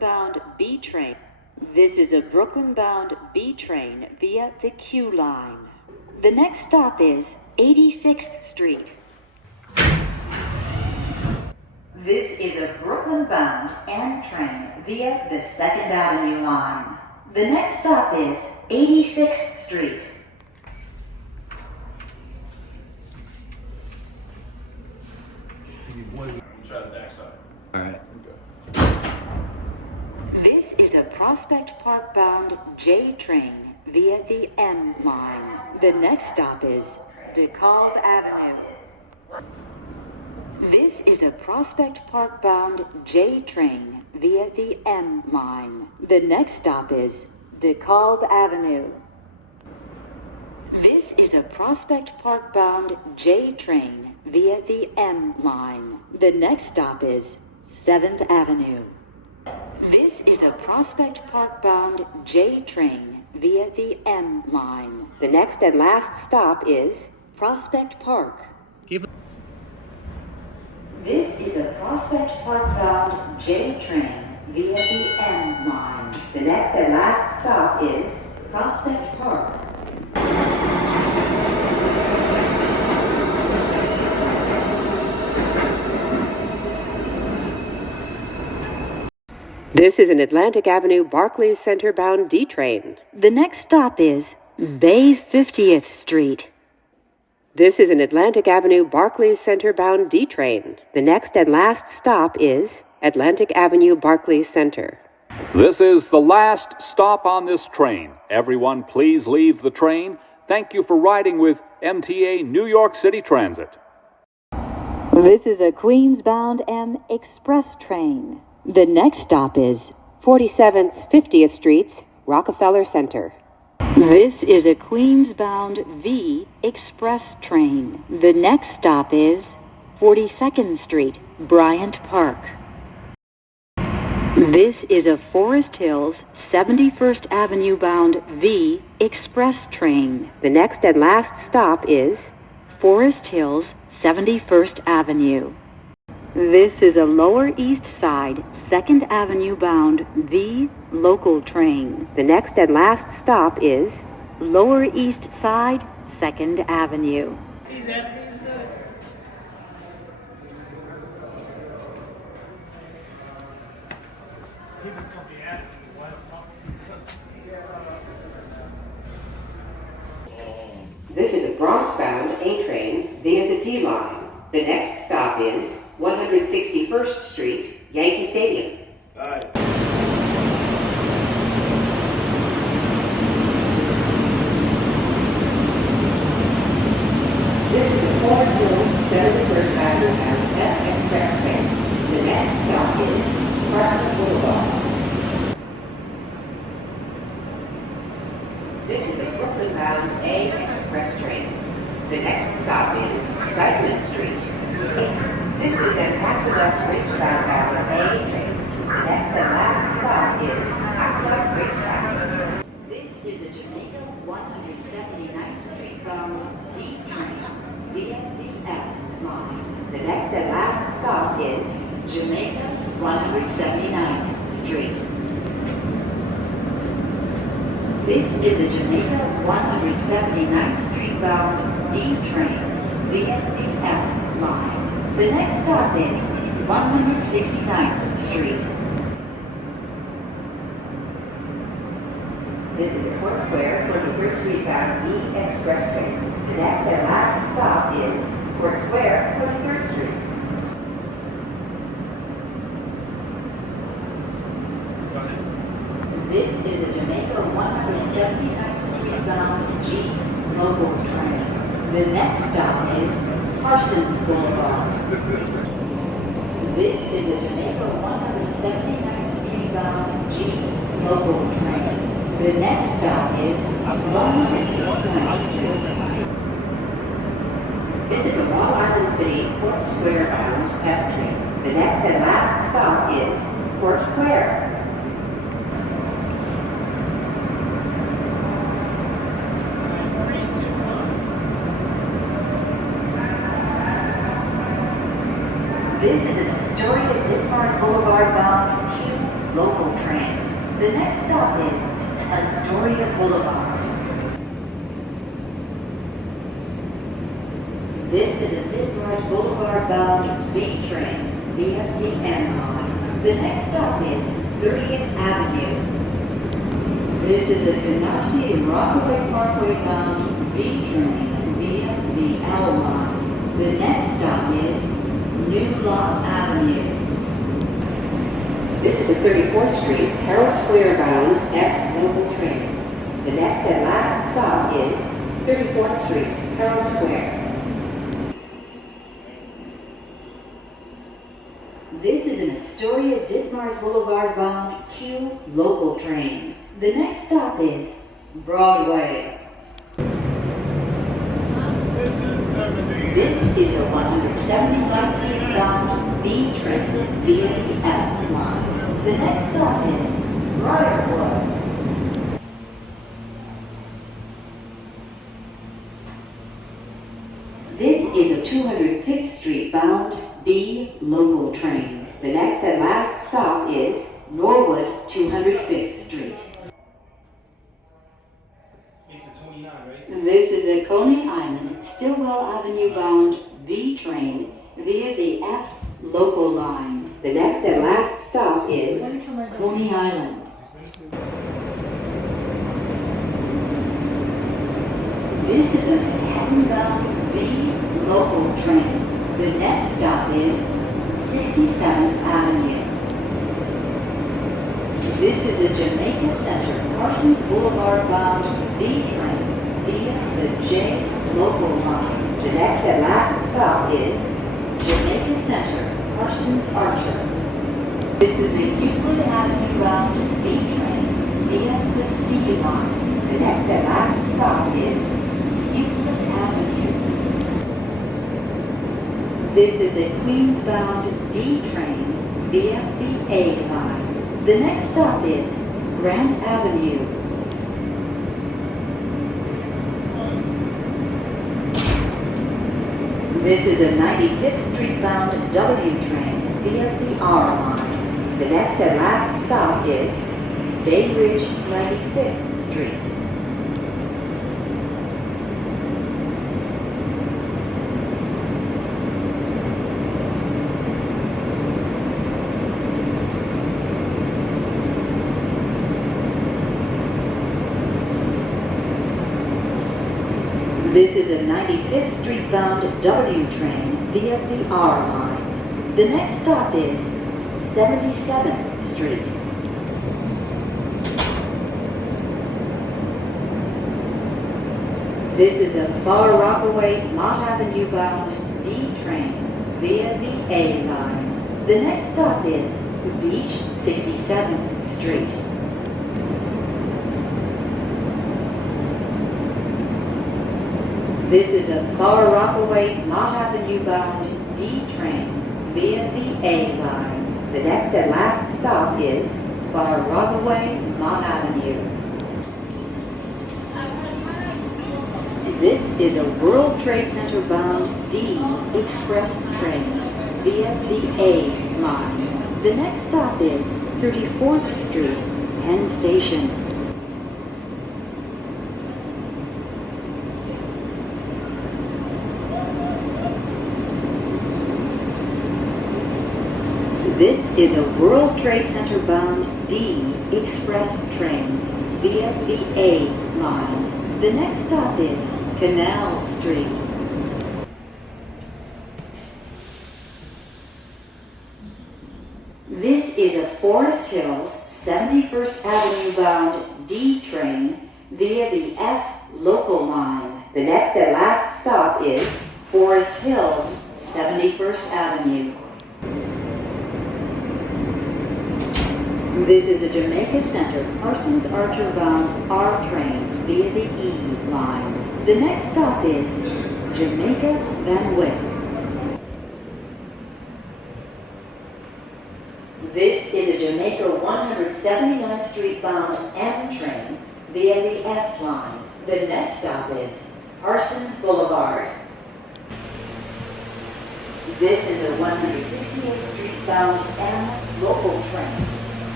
Brooklyn-bound B train. This is a Brooklyn-bound B train via the Q line. The next stop is 86th Street. This is a Brooklyn-bound N train via the 2nd Avenue line. The next stop is 86th Street. Try the backside. All right. This is a Prospect Park bound J train via the M line. The next stop is DeKalb Avenue. This is a Prospect Park bound J train via the M line. The next stop is DeKalb Avenue. This is a Prospect Park bound J train via the M line. The next stop is 7th Avenue. This is a Prospect Park bound J train via the M line. The next and last stop is Prospect Park. This is a Prospect Park bound J train via the M line. The next and last stop is Prospect Park. This is an Atlantic Avenue Barclays Center bound D train. The next stop is Bay 50th Street. This is an Atlantic Avenue Barclays Center bound D train. The next and last stop is Atlantic Avenue Barclays Center. This is the last stop on this train. Everyone, please leave the train. Thank you for riding with MTA New York City Transit. This is a Queens-bound M Express train. The next stop is 47th 50th Streets, Rockefeller Center. This is a Queens-bound V Express train. The next stop is 42nd Street, Bryant Park. This is a Forest Hills 71st Avenue bound V Express train. The next and last stop is Forest Hills 71st Avenue. This is a Lower East Side 2nd Avenue bound V local train. The next and last stop is Lower East Side 2nd Avenue. This is a Bronx-bound A train via the D line. The next stop is 161st Street, Yankee Stadium. This is the Forest Hills 71st Avenue and F Express train. The next stop is Carson Boulevard. This is a Brooklyn-bound A Express train. The next stop is Dyckman Street. This is an Aqueduct Racetrack bound A train. The next and last stop is Aqueduct Racetrack. This is the Jamaica 179th Street bound D train via the F line. The next and last stop is Jamaica 179th Street. This is the Jamaica 179th Street bound D train via the F line. The next stop is 169th Street. This is Court Square 43rd Street bound E Express train. The next and last stop is Court Square 43rd Street. This is the Jamaica 179th Street bound G local train. The next stop is Parsons Boulevard. This is the Jamaica 179th Street bound G local train. The next stop is 169th Street. This is the Long Island City Court Square bound F train. The next and last stop is Court Square. This is a Astoria Dismars Boulevard bound Q local train. The next stop is Astoria Boulevard. This is a Ditmars Boulevard bound B train via the M line. The next stop is 30th Avenue. This is a Canarsie and Rockaway Parkway bound B train via the L line. The next stop is New Lot Avenue. This is a 34th Street, Herald Square bound F local train. The next and last stop is 34th Street, Herald Square. This is an Astoria Ditmars Boulevard bound Q local train. The next stop is Broadway. This is a 179th Street bound B train via the F line. The next stop is Briarwood. This is a 205th Street bound B local train. The next and last stop is Norwood 205th Street. It's a 29, right? This is a Coney Island, Stillwell Avenue bound V train via the F local line. The next and last stop is Coney Island. This is a Manhattan bound V local train. The next stop is 67th Avenue. This is the Jamaica Center, Parsons Boulevard bound B train via the J local line. The next and last stop is Jamaica Center, Parsons Archer. This is the Euclid Avenue bound B train via the C line. The next and last stop is Euclid Avenue. This is a Queens-bound D train via the A line. The next stop is Grant Avenue. This is a 95th Street-bound W train via the R line. The next and last stop is Bay Ridge 95th Street. This is a 95th Street bound W train via the R line. The next stop is 77th Street. This is a Far Rockaway Mott Avenue bound D train via the A line. The next stop is Beach 67th Street. This is a Far Rockaway Mott Avenue bound D train via the A line. The next and last stop is Far Rockaway Mott Avenue. This is a World Trade Center bound D express train via the A line. The next stop is 34th Street, Penn Station. This is a World Trade Center bound D express train via the A line. The next stop is Canal Street. This is a Forest Hills 71st Avenue bound D train via the F local line. The next and last stop is Forest Hills 71st Avenue. This is a Jamaica Center, Parsons Archer bound R train via the E line. The next stop is Jamaica Van Wyck. This is a Jamaica 179th Street bound M train via the F line. The next stop is Parsons Boulevard. This is a 168th Street bound M local train.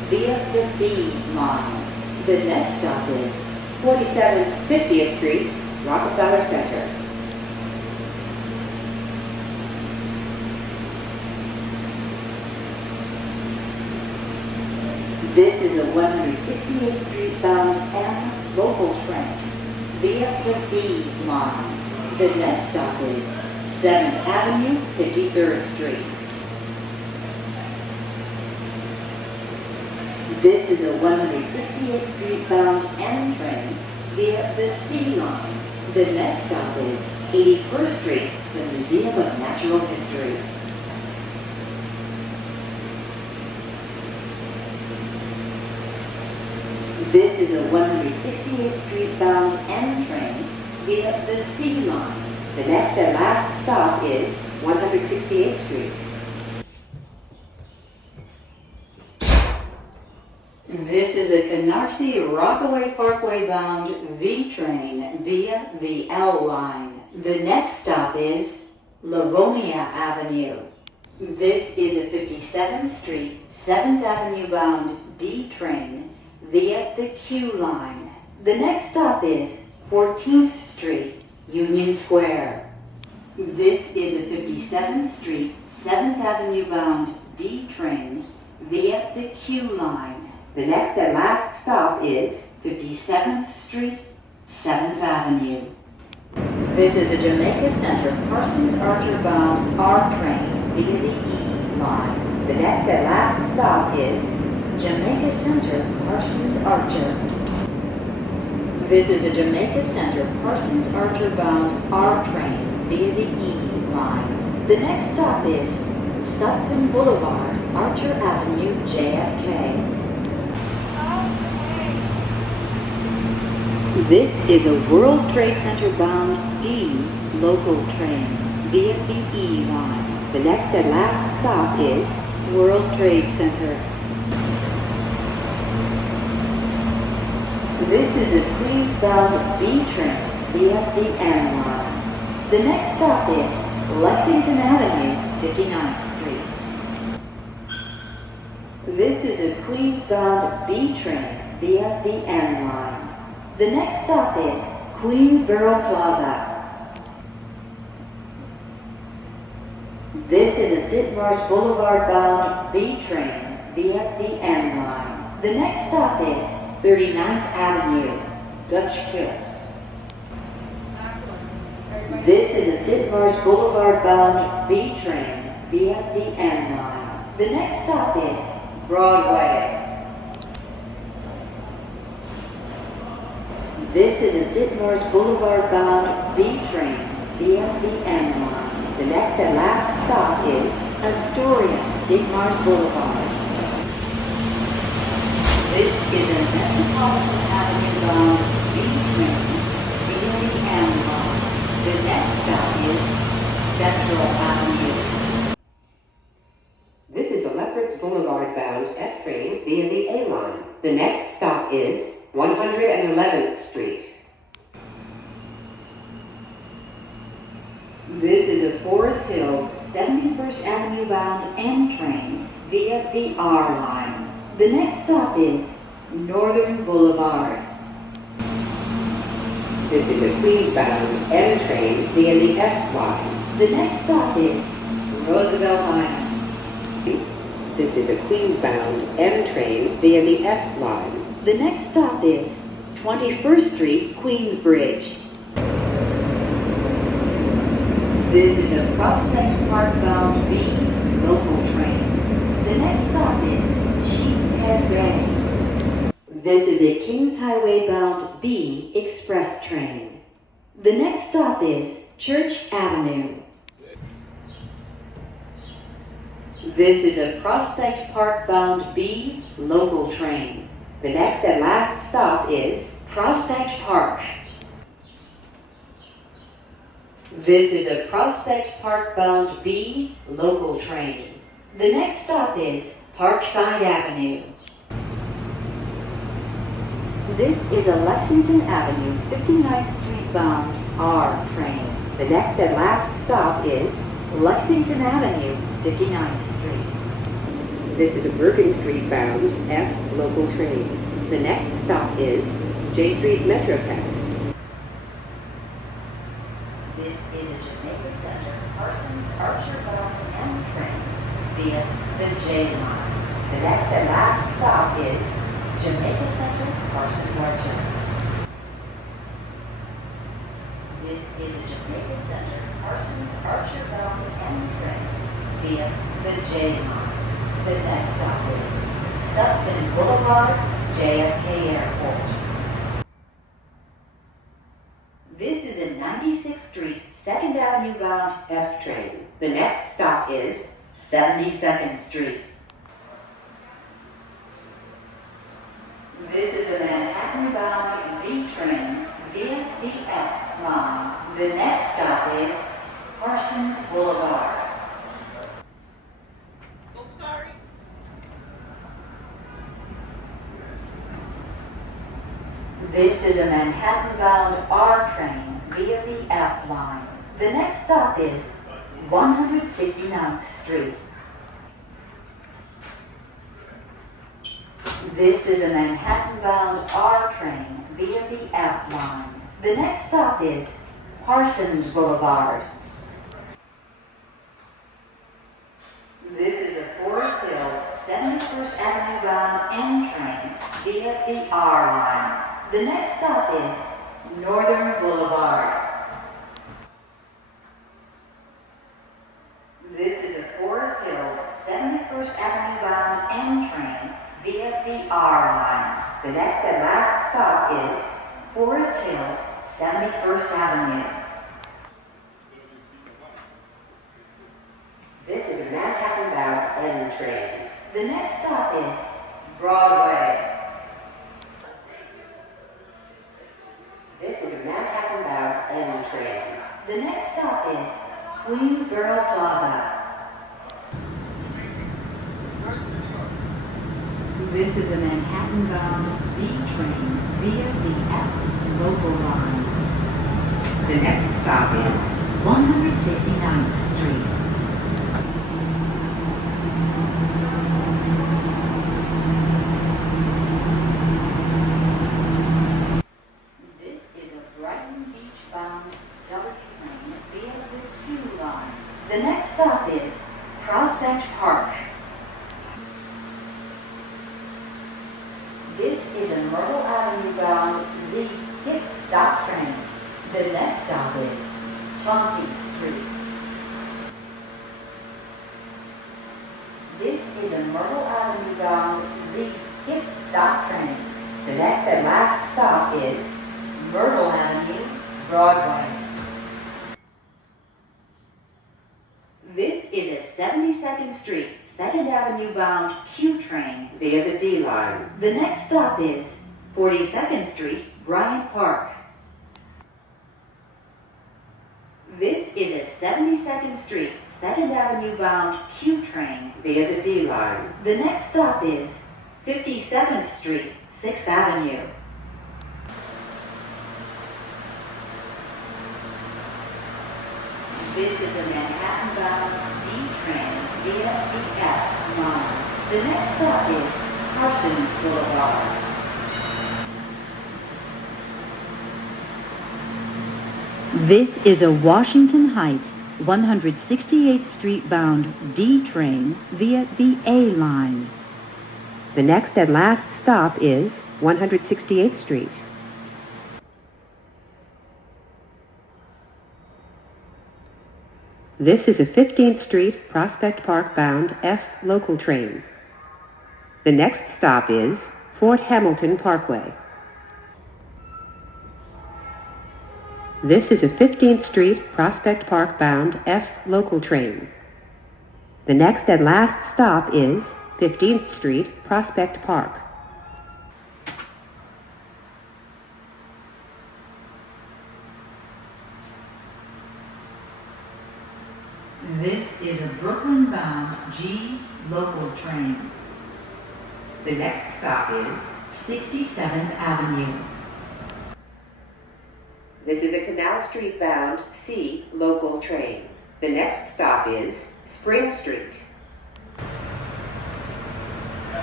via the B line. The next stop is 47 50th Street, Rockefeller Center. This is a 168th Street bound M local train via the B line. The next stop is 7th Avenue, 53rd Street. This is a 168th Street bound M train via the C line. The next stop is 81st Street, the Museum of Natural History. This is a 168th Street bound M train via the C line. The next and last stop is 168th Street. This is a Canarsie Rockaway Parkway bound V train via the L line. The next stop is Livonia Avenue. This is a 57th Street, 7th Avenue bound D train via the Q line. The next stop is 14th Street, Union Square. This is a 57th Street, 7th Avenue bound D train via the Q line. The next and last stop is 57th Street, 7th Avenue. This is a Jamaica Center, Parsons Archer bound R train via the E line. The next and last stop is Jamaica Center, Parsons Archer. This is a Jamaica Center, Parsons Archer bound R train via the E line. The next stop is Sutton Boulevard, Archer Avenue, JFK. This is a World Trade Center bound D local train via the E line. The next and last stop is World Trade Center. This is a Queens bound B train via the N line. The next stop is Lexington Avenue, 59th Street. This is a Queens bound B train via the N line. The next stop is Queensboro Plaza. This is a Ditmars Boulevard bound B train via the N line. The next stop is 39th Avenue, Dutch Kills. This is a Ditmars Boulevard bound B train via the N line. The next stop is Broadway. This is a Ditmars Boulevard bound B train via the N line. The next and last stop is Astoria, Ditmars Boulevard. This is a Metropolitan Avenue bound B train via the N line. The next stop is Central Avenue. This is a Lefferts Boulevard bound F train via the A line. The next stop is 111th Street. This is a Forest Hills 71st Avenue bound M train via the R line. The next stop is Northern Boulevard. This is a Queens bound M train via the F line. The next stop is Roosevelt Island. This is a Queens bound M train via the F line. The next stop is 21st Street, Queensbridge. This is a Prospect Park bound B local train. The next stop is Sheepshead Bay. This is a Kings Highway bound B express train. The next stop is Church Avenue. This is a Prospect Park bound B local train. The next and last stop is Prospect Park. This is a Prospect Park bound B local train. The next stop is Parkside Avenue. This is a Lexington Avenue 59th Street bound R train. The next and last stop is Lexington Avenue 59th Street. This is a Bergen Street bound F local train. The next stop is J Street Metrotech. This is a Jamaica Center, Parsons, Archer bound M train via the J line. The next and last stop is Jamaica Center, Parsons, Archer. This is a Jamaica Center, Parsons, Archer bound M train via the J line. The next stop is Stupton Boulevard, JFK Airport. This is a 96th Street, 2nd Avenue bound F train. The next stop is 72nd Street. This is a Manhattan bound V train via the F line. The next stop is Parsons Boulevard. Oops, sorry. This is a Manhattan-bound R train via the F line. The next stop is 169th Street. This is a Manhattan-bound R train via the F line. The next stop is Parsons Boulevard. This is a Forest Hill 71st Avenue bound N train via the R line. The next stop is Northern Boulevard. This is a Forest Hill 71st Avenue bound N train via the R line. The next and last stop is Forest Hill 71st Avenue. This is a Manhattan-bound N train. The next stop is Broadway. This is a Manhattan-bound N train. The next stop is Queensboro Plaza. This is a Manhattan-bound B train via the F local line. The next stop is 169th Street. This is a Brighton Beach-bound W train via the 2 line. The next stop is Prospect Park. This is a Myrtle Avenue-bound Z6 stop train. The next stop is Chauncey Street. This is a Myrtle Avenue-bound Z6 stop train. The next and last stop is Myrtle Avenue, Broadway. This is a 72nd Street, 2nd Avenue bound Q train via the D line. The next stop is 42nd Street, Bryant Park. This is a 72nd Street, 2nd Avenue bound Q train via the D line. The next stop is 57th Street, 6th Avenue. This is a Manhattan-bound D train via the F line. The next stop is Parsons Boulevard. This is a Washington Heights 168th Street bound D train via the A line. The next and last stop is 168th Street. This is a 15th Street Prospect Park bound F local train. The next stop is Fort Hamilton Parkway. This is a 15th Street Prospect Park bound F local train. The next and last stop is 15th Street Prospect Park. This is a Brooklyn-bound G local train. The next stop is 67th Avenue. This is a Canal Street bound C local train. The next stop is Spring Street.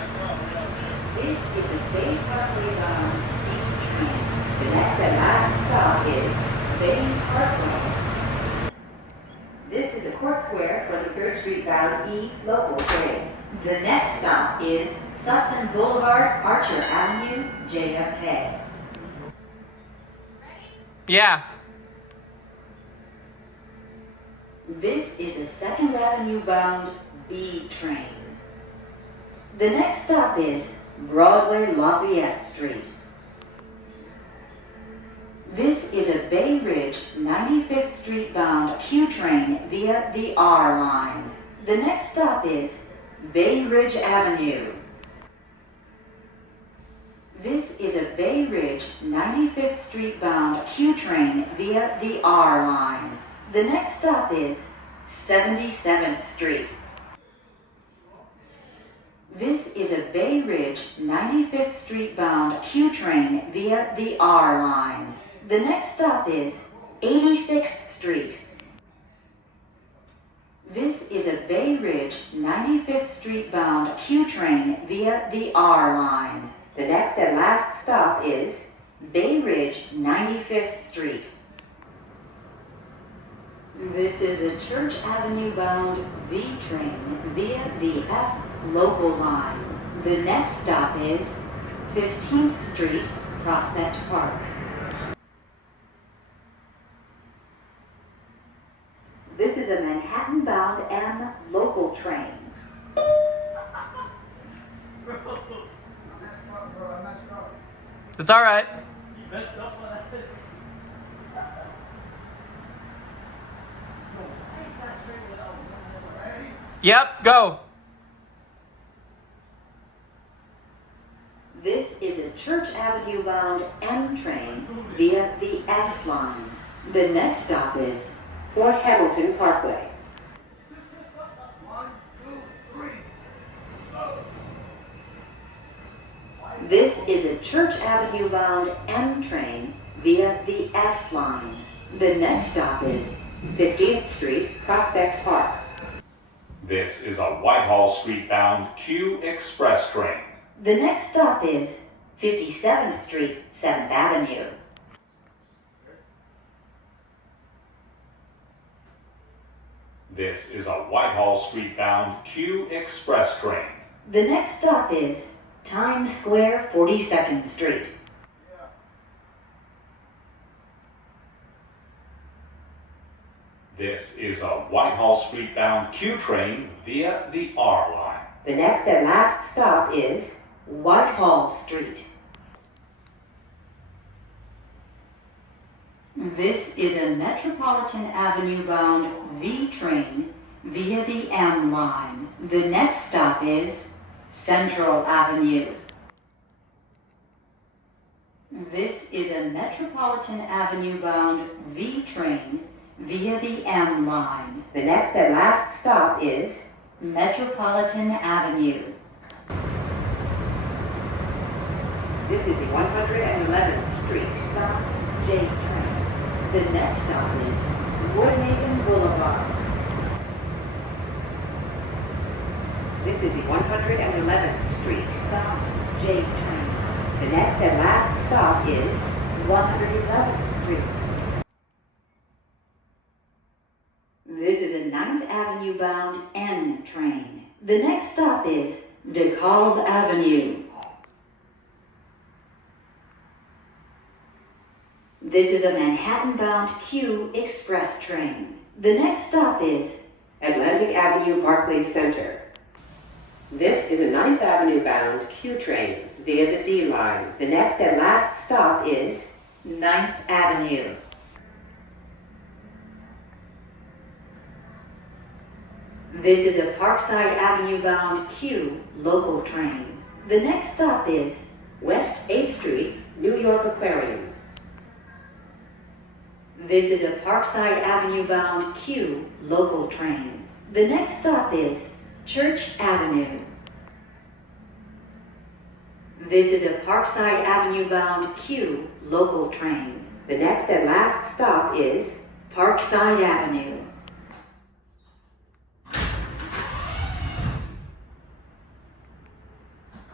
This is a Bay Parkway bound C train. The next and last stop is Bay Parkway. This is a Court Square 23rd Street bound E local train. The next stop is Sutton Boulevard, Archer Avenue, JFK. Yeah. This is a 2nd Avenue bound B train. The next stop is Broadway Lafayette Street. This is a Bay Ridge 95th Street bound Q train via the R line. The next stop is Bay Ridge Avenue. This is a Bay Ridge 95th Street bound Q train via the R line. The next stop is 77th Street. This is a Bay Ridge 95th Street bound Q train via the R line. The next stop is 86th Street. This is a Bay Ridge 95th Street bound Q train via the R line. The next and last stop is Bay Ridge 95th Street. This is a Church Avenue bound V train via the F local line. The next stop is 15th Street, Prospect Park. This is a Manhattan bound M local train. It's all right. Yep, go. This is a Church Avenue bound M train via the F line. The next stop is Fort Hamilton Parkway. This is a Church Avenue bound M train via the F line. The next stop is 15th Street, Prospect Park. This is a Whitehall Street bound Q Express train. The next stop is 57th Street, 7th Avenue. This is a Whitehall Street bound Q Express train. The next stop is Times Square, 42nd Street. This is a Whitehall Street bound Q train via the R line. The next and last stop is Whitehall Street. This is a Metropolitan Avenue bound V train via the M line. The next stop is Central Avenue. This is a Metropolitan Avenue bound V train via the M line. The next and last stop is Metropolitan Avenue. This is the 111th Street stop J train. The next stop is Woodhaven Boulevard. This is the 111th Street stop J train. The next and last stop is 111th Street. This is a 9th Avenue bound N train. The next stop is DeKalb Avenue. This is a Manhattan bound Q Express train. The next stop is Atlantic Avenue Barclays Center. This is a 9th Avenue bound Q train via the D line. The next and last stop is 9th Avenue. This is a Parkside Avenue bound Q local train. The next stop is West 8th Street, New York Aquarium. This is a Parkside Avenue bound Q local train. The next stop is Church Avenue. This is a Parkside Avenue bound Q local train. The next and last stop is Parkside Avenue.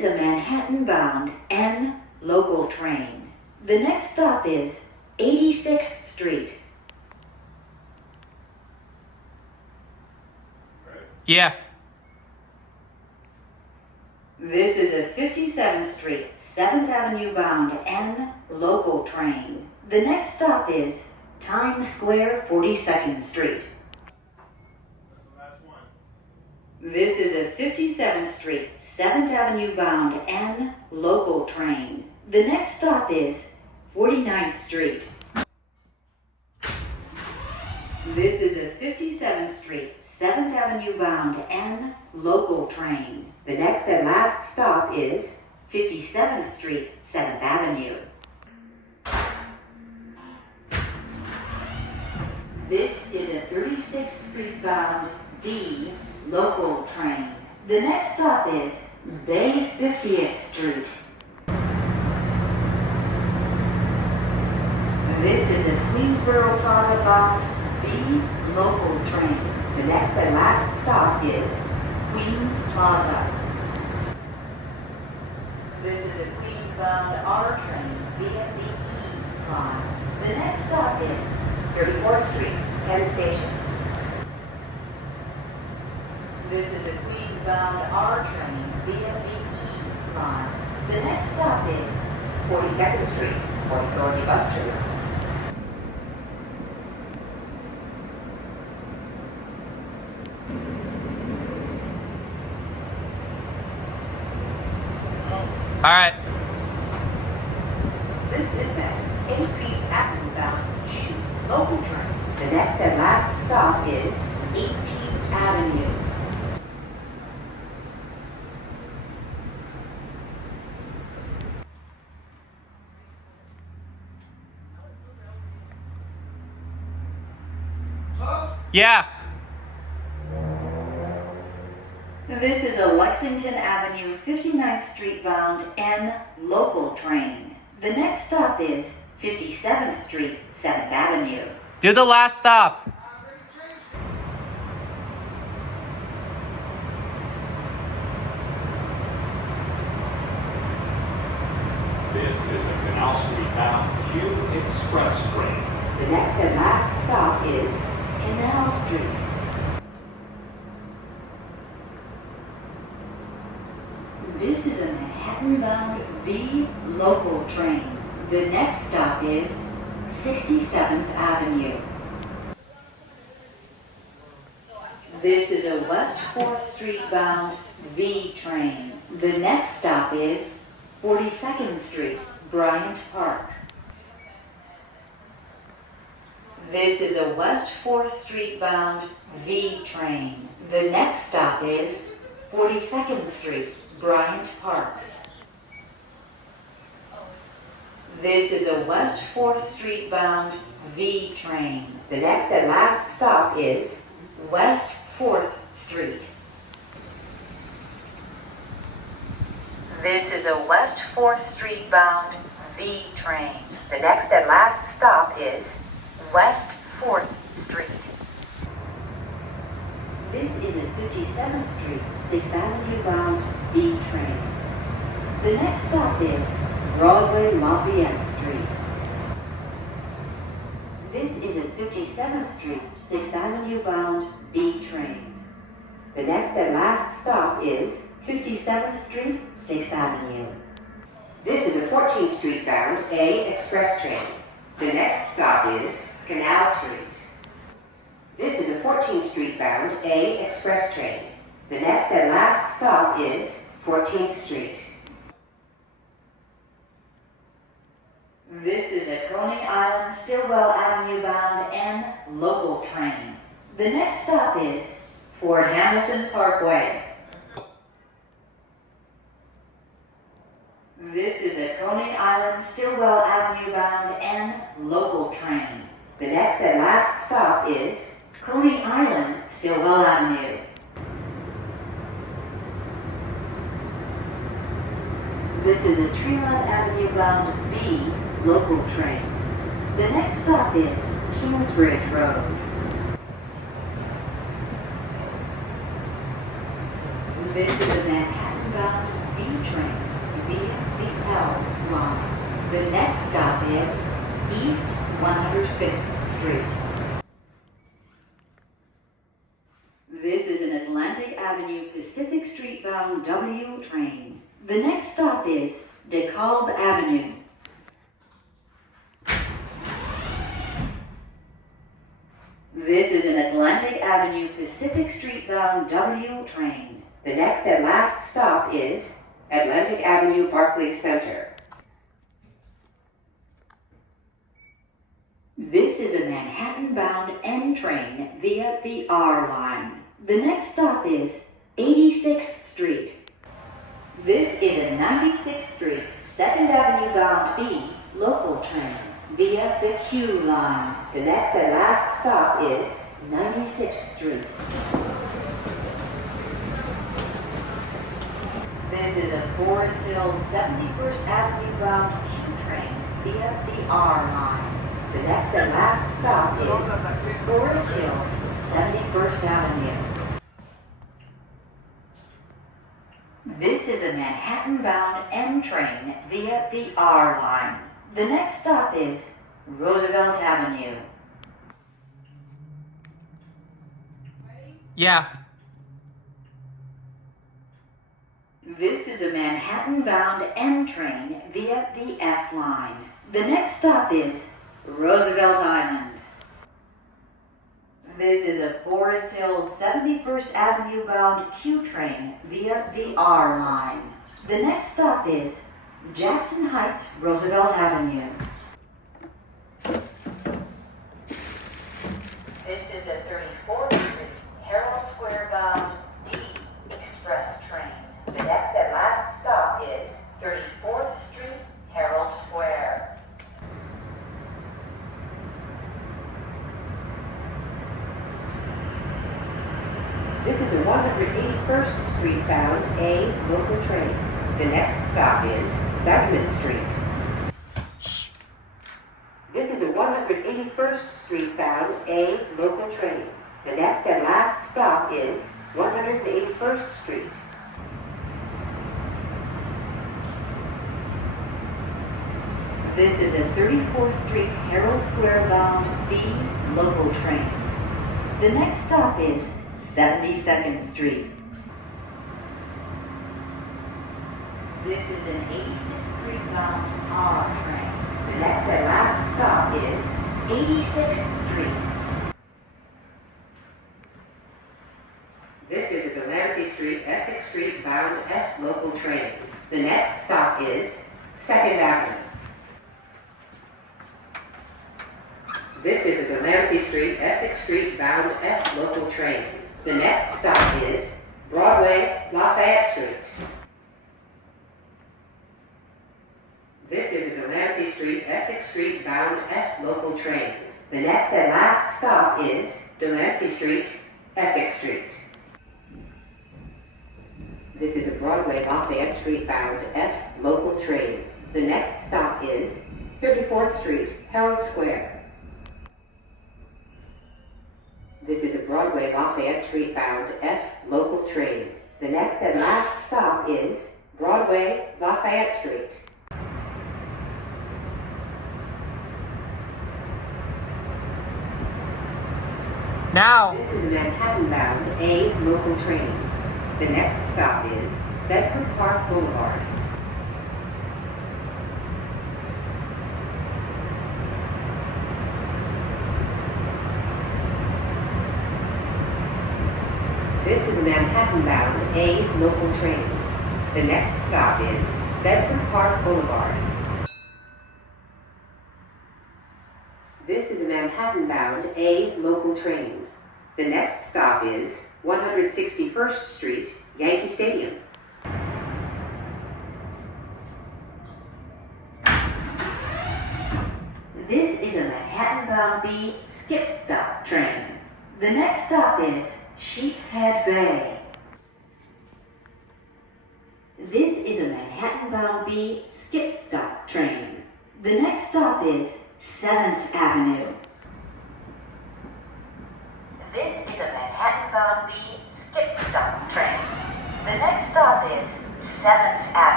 is a Manhattan-bound N local train. The next stop is 86th Street. Yeah. This is a 57th Street, 7th Avenue bound N local train. The next stop is Times Square, 42nd Street. That's the last one. This is a 57th Street, 7th Avenue bound N local train. The next stop is 49th Street. This is a 57th Street, 7th Avenue bound N local train. The next and last stop is 57th Street, 7th Avenue. This is a 36th Street bound D local train. The next stop is Bay 50th Street. This is a Queensboro, Florida bound B local train. The next and last stop is Queens Plaza. This is a Queens bound R train via the E line. The next stop is 34th Street, Penn Station. This is a Queens bound R train via the E line. The next stop is 42nd Street, Port Authority Bus Terminal. All right. This is an 18th Avenue bound G local train. The next and last stop is 18th Avenue. Yeah. This is a Lexington Avenue 59th Street bound N local train. The next stop is 57th Street, 7th Avenue. Do the last stop. This is a Canal Street bound Q Express train. The next and last stop is Canal Street. This is a Manhattan-bound B local train. The next stop is 67th Avenue. This is a West 4th Street bound V train. The next stop is 42nd Street, Bryant Park. This is a West 4th Street bound V train. The next stop is 42nd Street, Bryant Park. This is a West 4th Street bound V train. The next and last stop is West 4th Street. This is a West 4th Street bound V train. The next and last stop is West 4th Street. This is a 57th Street, 6th Avenue bound B train. The next stop is Broadway Lafayette Street. This is a 57th Street, 6th Avenue bound B train. The next and last stop is 57th Street, 6th Avenue. This is a 14th Street bound A express train. The next stop is Canal Street. This is a 14th Street bound A express train. The next and last stop is 14th Street. This is a Coney Island Stillwell Avenue bound N local train. The next stop is Fort Hamilton Parkway. This is a Coney Island Stillwell Avenue bound N local train. The next and last stop is Coney Island Stillwell Avenue. This is a Tremont Avenue bound B local train. The next stop is Kingsbridge Road. This is a Manhattan bound B B train via the L line. The next stop is East 105th Street. This is an Atlantic Avenue Pacific Street bound W train. The next stop is DeKalb Avenue. This is an Atlantic Avenue Pacific Street bound W train. The next and last stop is Atlantic Avenue, Barclays Center. This is a Manhattan-bound M train via the R line. The next stop is 86th Street. This is a 96th Street, 2nd Avenue bound B local train via the Q line. The next and last stop is 96th Street. This is a Forest Hill 71st Avenue bound Q train via the R line. The next and last stop is Forest Hill 71st Avenue. This is a Manhattan-bound M train via the R line. The next stop is Roosevelt Avenue. Yeah. This is a Manhattan-bound M train via the F line. The next stop is Roosevelt Island. This is a Forest Hill 71st Avenue bound Q train via the R line. The next stop is Jackson Heights, Roosevelt Avenue. This is a 34th Street, Herald Square bound D express train. The next and last stop is 34th Street, Herald Square. This is a 181st Street bound A local train. The next stop is Dyckman Street. Shh. This is a 181st Street bound A local train. The next and last stop is 181st Street. This is a 34th Street Herald Square bound B local train. The next stop is 72nd Street. This is an 86th Street bound R train. The next and last stop is 86th Street. This is a Delancey Street, Essex Street bound F local train. The next stop is 2nd Avenue. This is a Delancey Street, Essex Street bound F local train. The next stop is Broadway, Lafayette Street. This is a Delancey Street, Essex Street bound F local train. The next and last stop is Delancey Street, Essex Street. This is a Broadway, Lafayette Street bound F local train. The next stop is 34th Street, Herald Square. This is a Broadway, Lafayette Street bound F local train. The next and last stop is Broadway, Lafayette Street. Now. This is a Manhattan-bound A local train. The next stop is Bedford Park Boulevard. This is a Manhattan-bound A local train. The next stop is Bedford Park Boulevard. This is a Manhattan-bound A local train. The next stop is 161st Street, Yankee Stadium. This is a Manhattan-bound B skip stop train. The next stop is Sheepshead Bay. This is a Manhattan-bound B skip stop train. The next stop is 7th Avenue. This is a Manhattan-bound B skip stop train. The next stop is 7th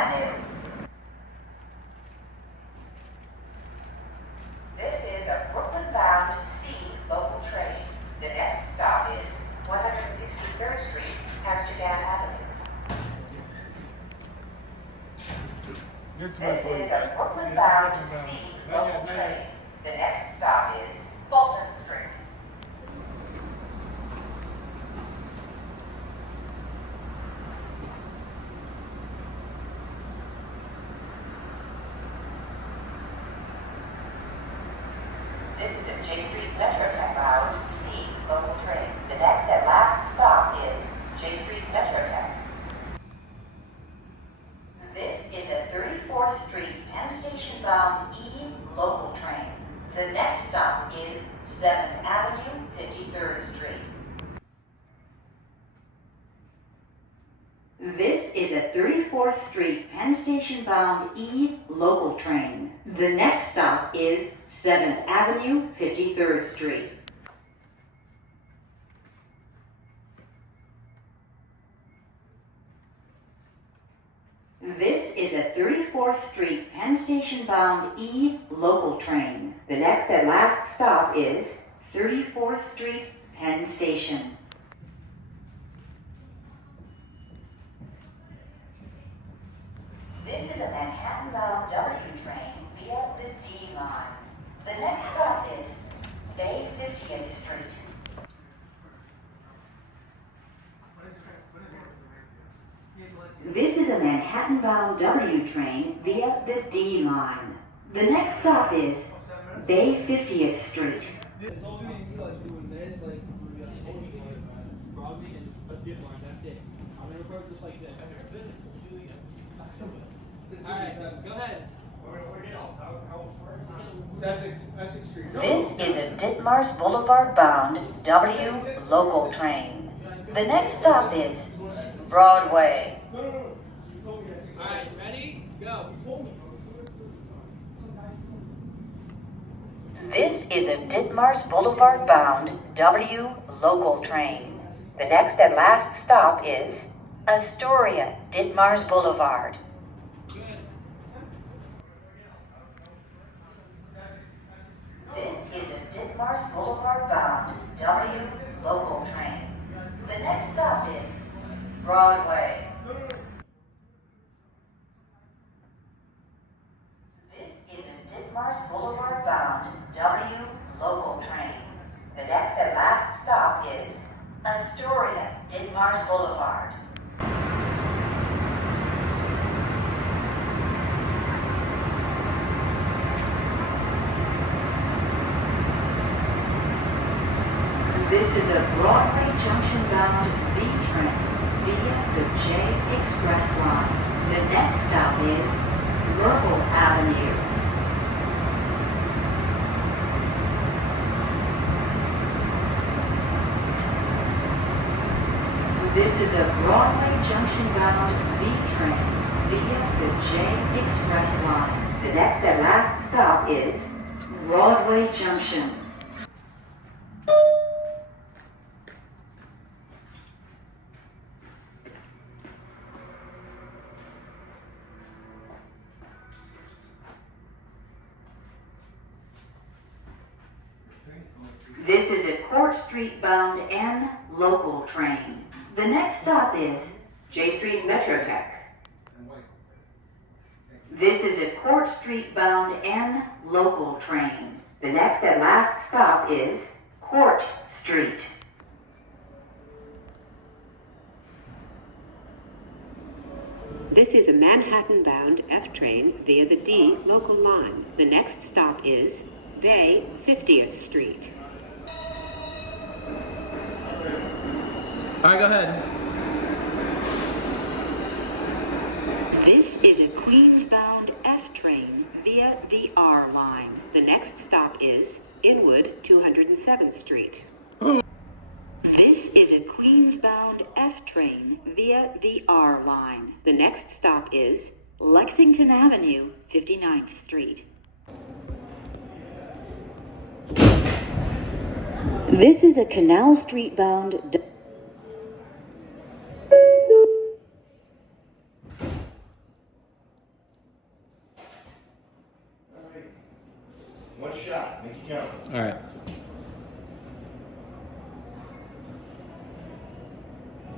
53rd Street, Amsterdam Avenue. This This way, is buddy. a Brooklyn-bound C local train. The next stop is Fulton Street. This is a J Street Metrotech bound C local train. The next and last stop is J Street Metrotech. This is a 34th Street Penn Station bound E local train. The next stop is 7th Avenue, 53rd Street. This is a 34th Street Penn Station bound E local train. The next stop is 7th Avenue, 53rd Street. This is a 34th Street Penn Station bound E local train. The next and last stop is 34th Street Penn Station. This is a Manhattan bound W train via the D line. The next stop is Bay 50th Street. This is a Manhattan-bound W train via the D line. The next stop is Bay 50th Street. It's all gonna be like doing this, like probably and a dip line. That's it. I'm gonna record just like this. All right, go ahead. Essex Street. This is a Ditmars Boulevard-bound W local train. The next stop is Broadway. All right, ready? Go. This is a Ditmars Boulevard-bound W local train. The next and last stop is Astoria Ditmars Boulevard. This is a Ditmars Boulevard-bound W local train. The next stop is Broadway. This is a Ditmars Boulevard-bound W local train. The next and last stop is Astoria Ditmars Boulevard. This is a Broadway Junction-bound B train via the J Express line. The next stop is Myrtle Avenue. This is a Broadway Junction-bound B train via the J Express line. The next and last stop is Broadway Junction. This is a Court Street bound N local train. The next stop is J Street Metrotech. This is a Court Street bound N local train. The next and last stop is Court Street. This is a Manhattan-bound F train via the D local line. The next stop is Bay 50th Street. All right, go ahead. This is a Queens-bound F train via the R line. The next stop is Inwood 207th Street. This is a Queens-bound F train via the R line. The next stop is Lexington Avenue, 59th Street. This is a Canal Street-bound One shot, make it count. All right.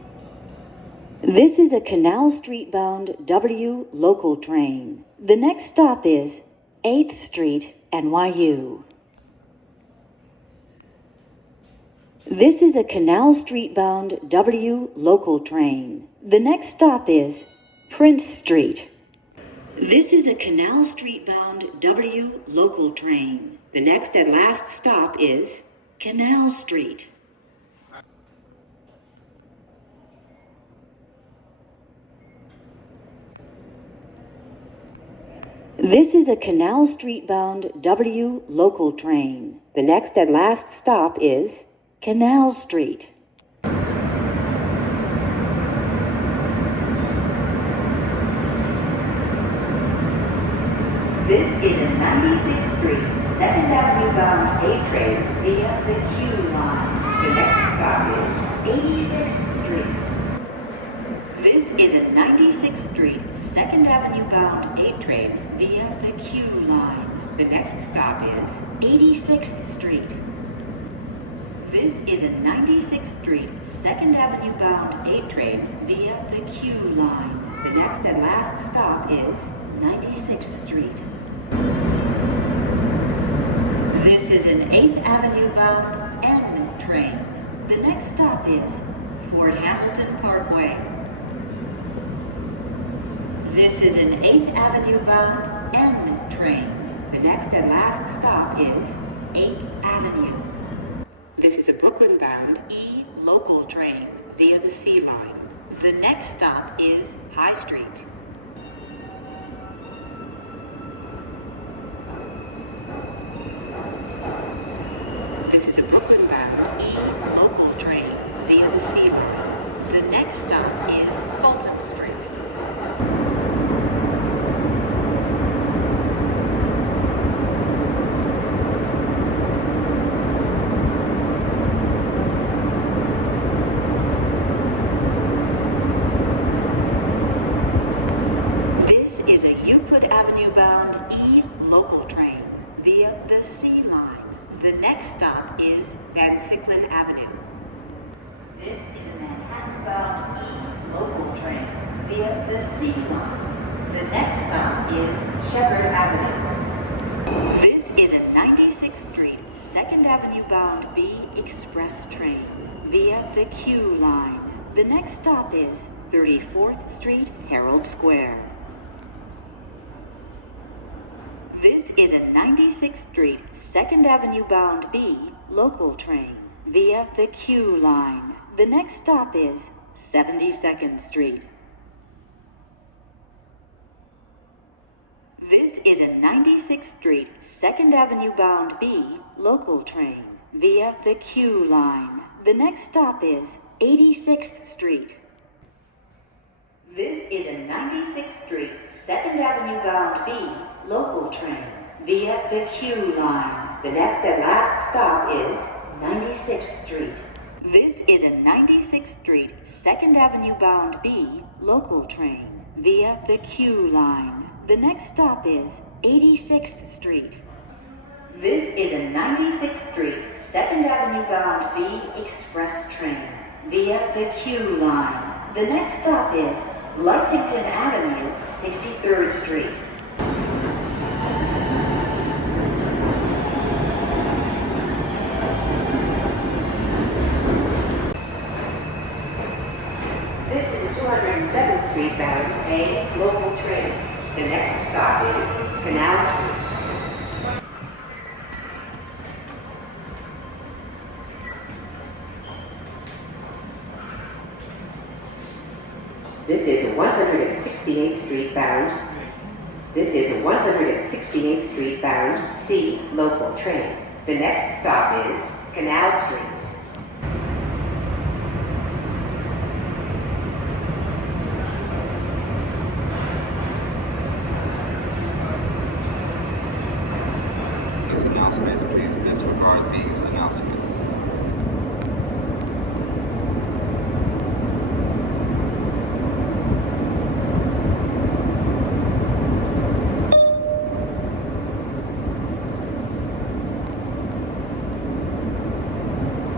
This is a Canal Street bound W local train. The next stop is 8th Street, NYU. This is a Canal Street bound W local train. The next stop is Prince Street. This is a Canal Street bound W local train. The next and last stop is Canal Street. This is a Canal Street bound W local train. The next and last stop is Canal Street. This is a 96th Street, 2nd Avenue bound A train via the Q line. The next stop is 86th Street. This is a 96th Street, 2nd Avenue bound A train via the Q line. The next stop is 86th Street. This is a 96th Street, 2nd Avenue bound A train via the Q line. The next and last stop is 96th Street. This is an 8th Avenue bound N train. The next stop is Fort Hamilton Parkway. This is an 8th Avenue bound N train. The next and last stop is 8th Avenue. This is a Brooklyn-bound E local train via the C line. The next stop is High Street. This is a Brooklyn-bound E local train via the C line. The next stop is Fulton Street. Avenue-bound E local train via the C line. The next stop is Van Cyclin Avenue. This is a Manhattan-bound E local train via the C line. The next stop is Shepherd Avenue. This is a 96th Street, 2nd Avenue-bound B express train via the Q line. The next stop is 34th Street, Herald Square. This is a 96th Street, 2nd Avenue bound B local train via the Q line. The next stop is 72nd Street. This is a 96th Street, 2nd Avenue bound B local train via the Q line. The next stop is 86th Street. This is a 96th Street, 2nd Avenue bound B local train via the Q line. The next and last stop is 96th Street. This is a 96th Street, 2nd Avenue bound B local train via the Q line. The next stop is 86th Street. This is a 96th Street, 2nd Avenue bound B express train via the Q line. The next stop is Lexington Avenue, 63rd Street. This is 207th Street bound A local train. The next stop is Canal Street. This is a 168th Street bound. This is a 168th Street bound C local train. The next stop is Canal Street. These announcements, please disregard these announcements.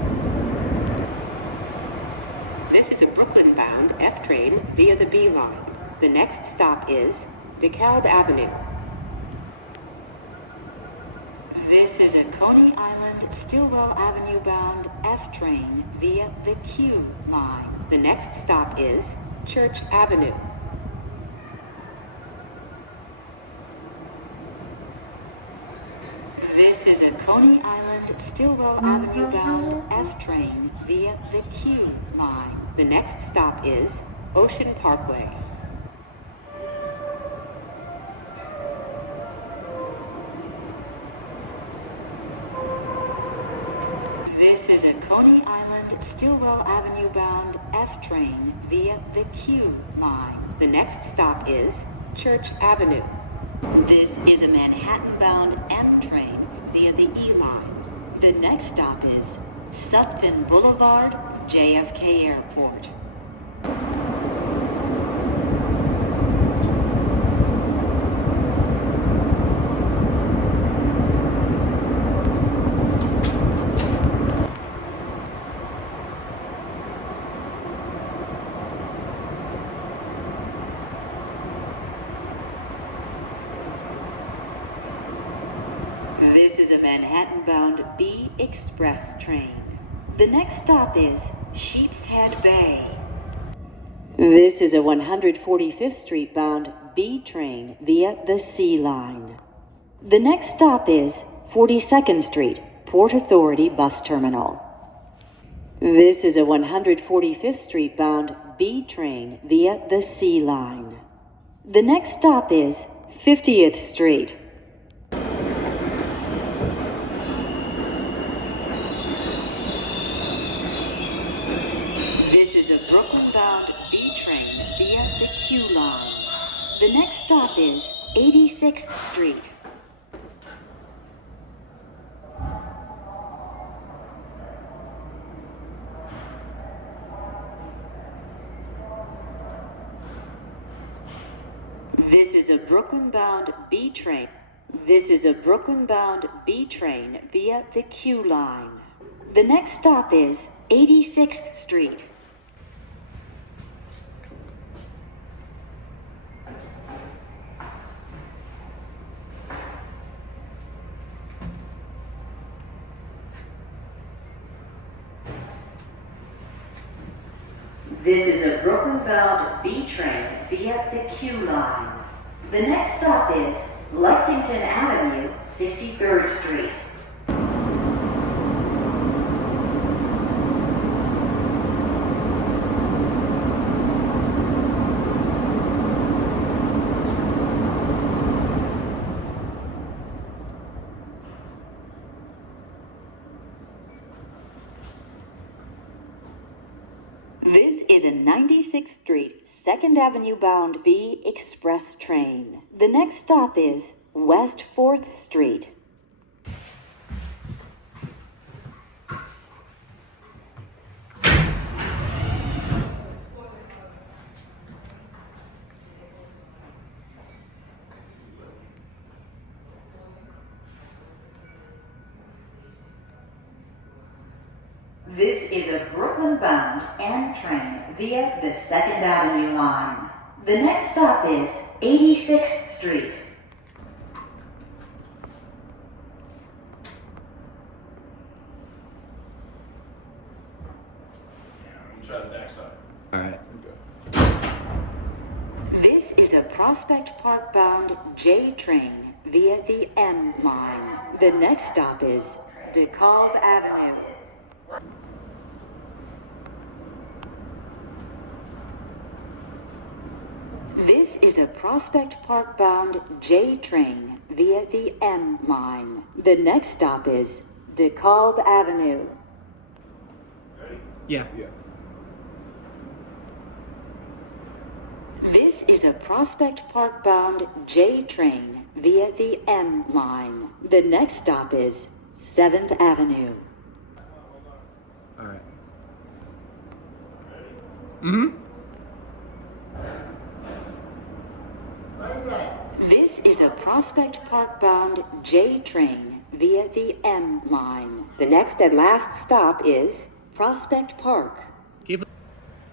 This is a Brooklyn-bound F train via the B line. The next stop is DeKalb Avenue. This is a Coney Island, Stillwell Avenue bound F train via the Q line. The next stop is Church Avenue. This is a Coney Island, Stillwell Avenue bound F train via the Q line. The next stop is Ocean Parkway. This is a Coney Island, Stillwell Avenue bound F train via the Q line. The next stop is Church Avenue. This is a Manhattan-bound M train via the E line. The next stop is Sutphin Boulevard, JFK Airport. This is a Manhattan-bound B Express train. The next stop is Sheepshead Bay. This is a 145th Street bound B train via the C line. The next stop is 42nd Street, Port Authority Bus Terminal. This is a 145th Street bound B train via the C line. The next stop is 50th Street. Brooklyn-bound B train via the Q line. The next stop is 86th Street. This is a Brooklyn-bound B train. This is a Brooklyn-bound B train via the Q line. The next stop is 86th Street. This is a Brooklyn-bound B train via the Q line. The next stop is Lexington Avenue, 63rd Street. This is a 96th Street, 2nd Avenue bound B Express train. The next stop is West 4th Street. This is a Brooklyn-bound N train via the 2nd Avenue line. The next stop is 86th Street. Try the backside. All right. This is a Prospect Park bound J train via the M line. The next stop is DeKalb Avenue. This is a Prospect Park bound J train via the M line. The next stop is DeKalb Avenue. Yeah. This is a Prospect Park bound J train via the M line. The next stop is 7th Avenue. All right. Mm-hmm. This is a Prospect Park bound J train via the M line. The next and last stop is Prospect Park. Keep it.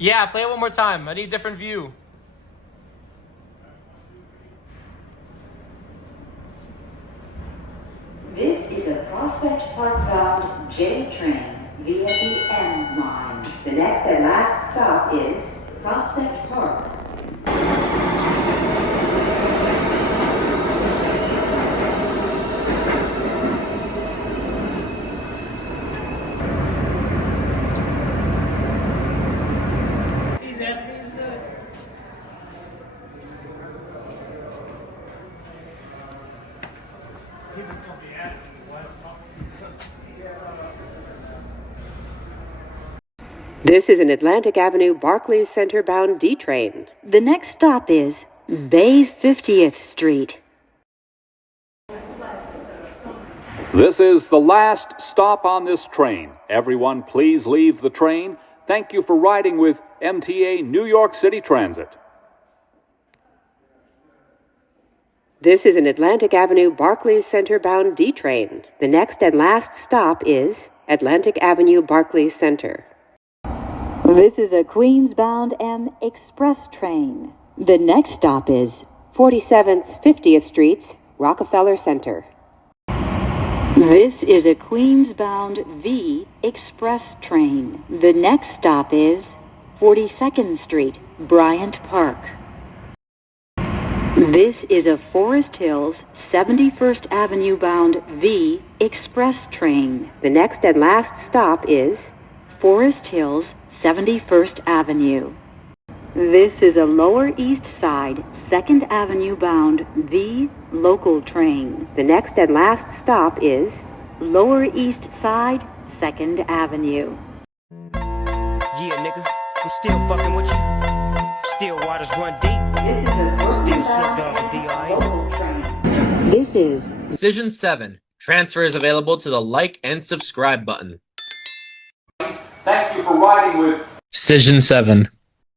Yeah, play it one more time. I need a different view. This is a Prospect Park bound J train via the M line. The next and last stop is Prospect Park. This is an Atlantic Avenue Barclays Center bound D train. The next stop is Bay 50th Street. This is the last stop on this train. Everyone, please leave the train. Thank you for riding with MTA New York City Transit. This is an Atlantic Avenue Barclays Center bound D train. The next and last stop is Atlantic Avenue Barclays Center. This is a Queens-bound M Express train. The next stop is 47th 50th Streets, Rockefeller Center. This is a Queens-bound V Express train. The next stop is 42nd Street, Bryant Park. This is a Forest Hills 71st Avenue bound V Express train. The next and last stop is Forest Hills 71st Avenue. This is a Lower East Side 2nd Avenue bound V local train. the next and last stop is Lower East Side 2nd Avenue. Yeah, nigga, I'm still fucking with you. Still waters run deep. Still Snoop Dogg and D.I. This is Decision 7. Transfer is available to the like and subscribe button. Thank you for riding with Decision 7.